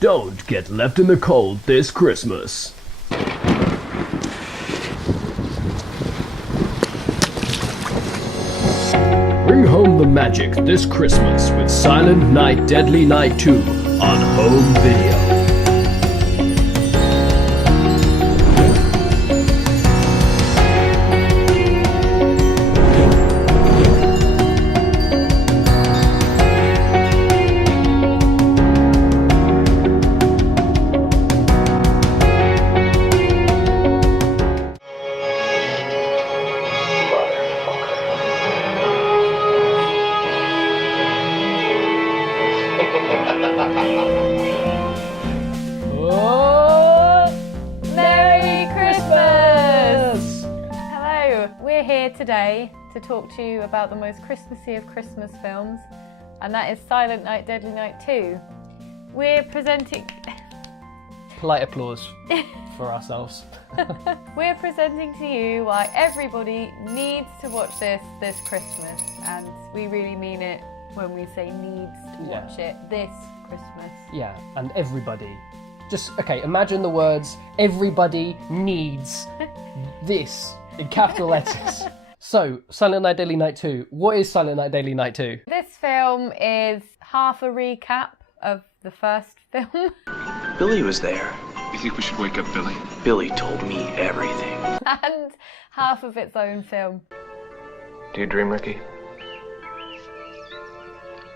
Don't get left in the cold this Christmas. Bring home the magic this Christmas with Silent Night Deadly Night 2 on home video. Today to talk to you about the most Christmassy of Christmas films, and that is Silent Night Deadly Night 2. We're presenting... Polite applause for ourselves. We're presenting to you why everybody needs to watch this Christmas, and we really mean it when we say needs to watch it this Christmas. Yeah, and everybody. Just, okay, imagine the words, everybody needs this in capital letters. So, Silent Night Deadly Night 2. What is Silent Night Deadly Night 2? This film is half a recap of the first film. Billy was there. You think we should wake up Billy? Billy told me everything. And half of its own film. Do you dream, Ricky?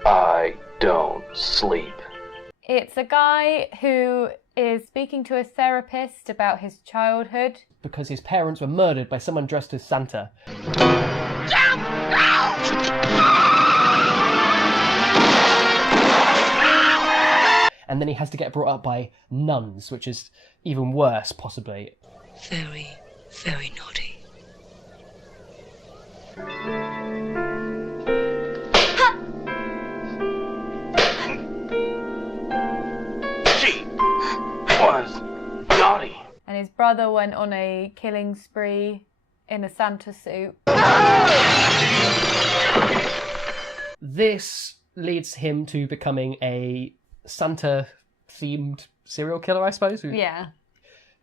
I don't sleep. It's a guy who is speaking to a therapist about his childhood. Because his parents were murdered by someone dressed as Santa. And then he has to get brought up by nuns, which is even worse, possibly. Very, very naughty. She was naughty. And his brother went on a killing spree in a Santa suit. This leads him to becoming a Santa-themed serial killer, I suppose. Who Yeah.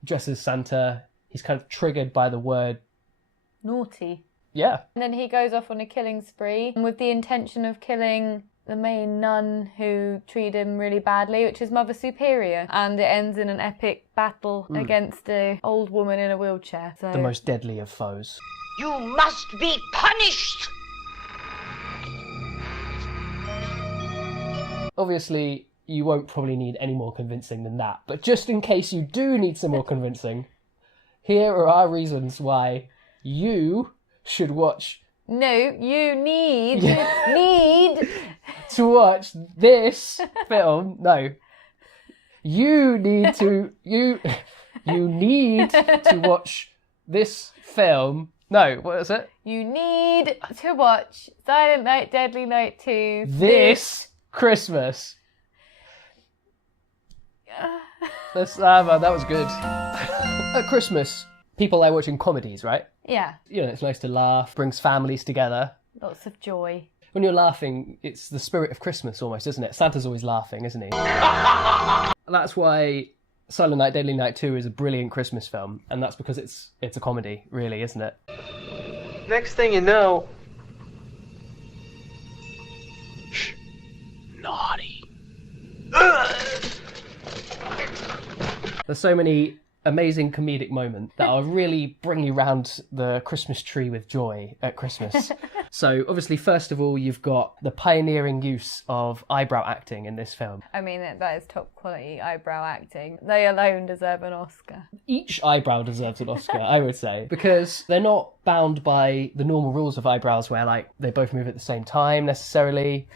dresses Santa. He's kind of triggered by the word... Naughty. Yeah. And then he goes off on a killing spree with the intention of killing the main nun who treated him really badly, which is Mother Superior. And it ends in an epic battle against an old woman in a wheelchair. So... The most deadly of foes. You must be punished! Obviously, you won't probably need any more convincing than that. But just in case you do need some more convincing, here are our reasons why you should watch... No, you need to watch this film. No. You need to watch this film. No, what is it? You need to watch Silent Night Deadly Night 2 this Christmas. That was good. At Christmas, people like watching comedies, right? Yeah. You know, it's nice to laugh, brings families together. Lots of joy. When you're laughing, it's the spirit of Christmas almost, isn't it? Santa's always laughing, isn't he? That's why Silent Night Deadly Night 2 is a brilliant Christmas film, and that's because it's a comedy, really, isn't it? Next thing you know... Shh. Naughty. There's so many amazing comedic moments that'll really bring you round the Christmas tree with joy at Christmas. So obviously, first of all, you've got the pioneering use of eyebrow acting in this film. I mean, that is top quality eyebrow acting. They alone deserve an Oscar. Each eyebrow deserves an Oscar, I would say, because they're not bound by the normal rules of eyebrows where, like, they both move at the same time necessarily.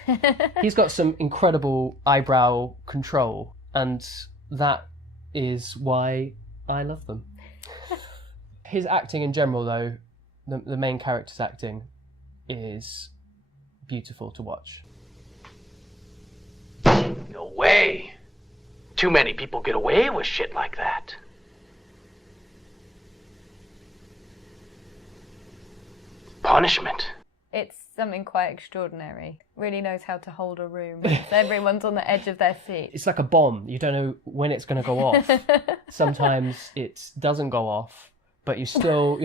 He's got some incredible eyebrow control, and that is why I love them. His acting in general, though, the main character's acting is beautiful to watch. No way. Too many people get away with shit like that. Punishment. It's something quite extraordinary. Really knows how to hold a room. Everyone's on the edge of their seat. It's like a bomb. You don't know when it's going to go off. Sometimes it doesn't go off, but you still,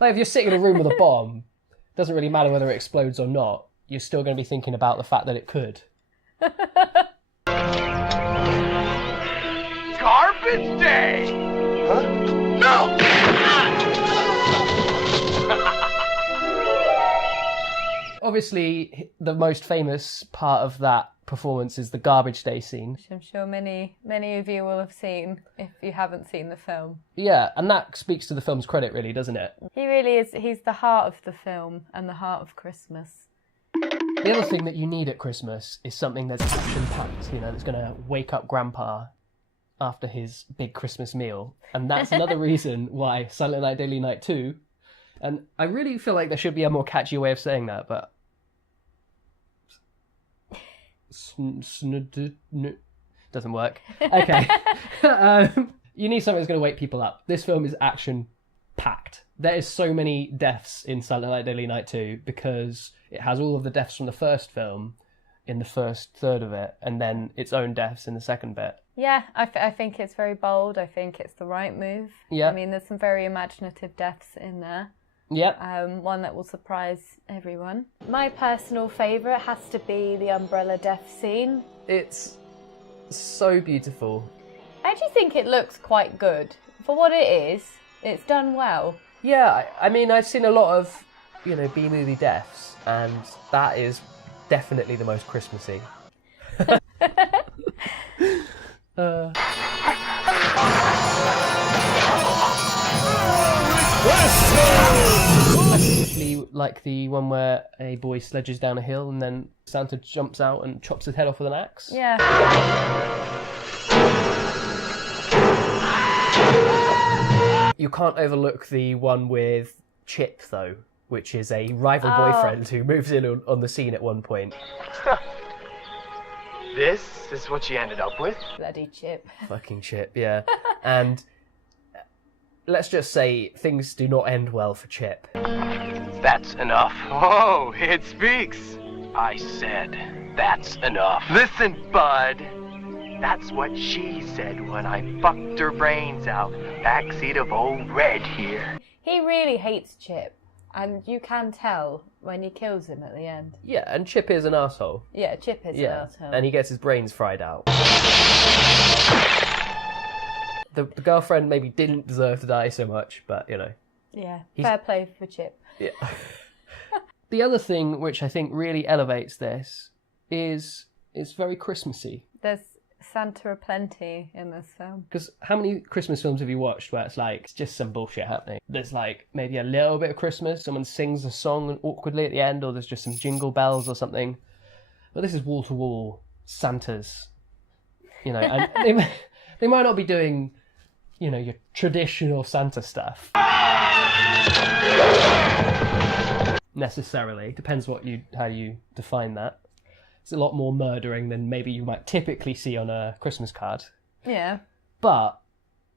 like if you're sitting in a room with a bomb, it doesn't really matter whether it explodes or not. You're still going to be thinking about the fact that it could. Garbage day! Huh? No! Obviously, the most famous part of that performance is the garbage day scene. Which I'm sure many of you will have seen if you haven't seen the film. Yeah, and that speaks to the film's credit, really, doesn't it? He really is. He's the heart of the film and the heart of Christmas. The other thing that you need at Christmas is something that's action-packed, that's going to wake up Grandpa after his big Christmas meal. And that's another reason why Silent Night, Deadly Night 2... And I really feel like there should be a more catchy way of saying that, but... Doesn't work. Okay. You need something that's going to wake people up. This film is action-packed. There is so many deaths in Silent Night, Deadly Night 2 because it has all of the deaths from the first film in the first third of it, and then its own deaths in the second bit. Yeah, I think it's very bold. I think it's the right move. Yeah. I mean, there's some very imaginative deaths in there. Yep. One that will surprise everyone. My personal favourite has to be the umbrella death scene. It's so beautiful. I actually think it looks quite good. For what it is, it's done well. Yeah, I mean, I've seen a lot of, B-movie deaths, and that is definitely the most Christmassy. I particularly like the one where a boy sledges down a hill and then Santa jumps out and chops his head off with an axe. Yeah. You can't overlook the one with Chip, though, which is a rival boyfriend who moves in on the scene at one point. This is what you ended up with? Bloody Chip. Fucking Chip, yeah. And let's just say things do not end well for Chip. That's enough. Oh, it speaks. I said, that's enough. Listen, bud. That's what she said when I fucked her brains out. Backseat of old Red here. He really hates Chip, and you can tell when he kills him at the end. Yeah, and Chip is an arsehole. Yeah, Chip is an arsehole. And he gets his brains fried out. The girlfriend maybe didn't deserve to die so much, but, Yeah, fair play for Chip. Yeah. The other thing which I think really elevates this is it's very Christmassy. There's Santa aplenty in this film. Because how many Christmas films have you watched where it's just some bullshit happening? There's maybe a little bit of Christmas, someone sings a song awkwardly at the end, or there's just some jingle bells or something. But this is wall-to-wall Santas, and they might not be doing, your traditional Santa stuff. Necessarily. Depends how you define that. It's a lot more murdering than maybe you might typically see on a Christmas card. Yeah. But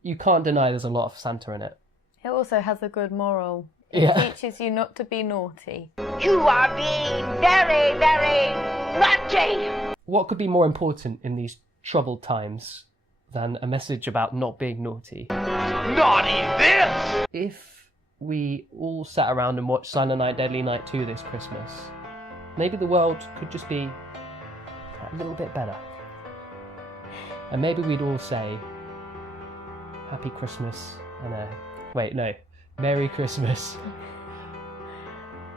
you can't deny there's a lot of Santa in it. It also has a good moral. It teaches you not to be naughty. You are being very, very naughty. What could be more important in these troubled times than a message about not being naughty? Naughty this! If we all sat around and watched Silent Night, Deadly Night 2 this Christmas, maybe the world could just be a little bit better. And maybe we'd all say, Happy Christmas and Merry Christmas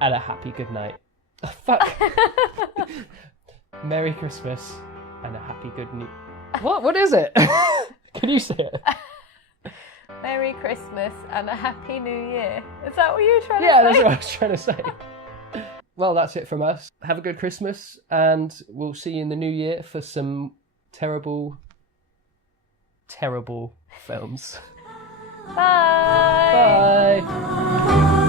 and a happy good night. Oh, fuck. Merry Christmas and a happy good night. What is it? Can you say it? Merry Christmas and a Happy New Year. Is that what you were trying to say? Yeah, that's what I was trying to say. Well, that's it from us. Have a good Christmas, and we'll see you in the new year for some terrible, terrible films. Bye! Bye!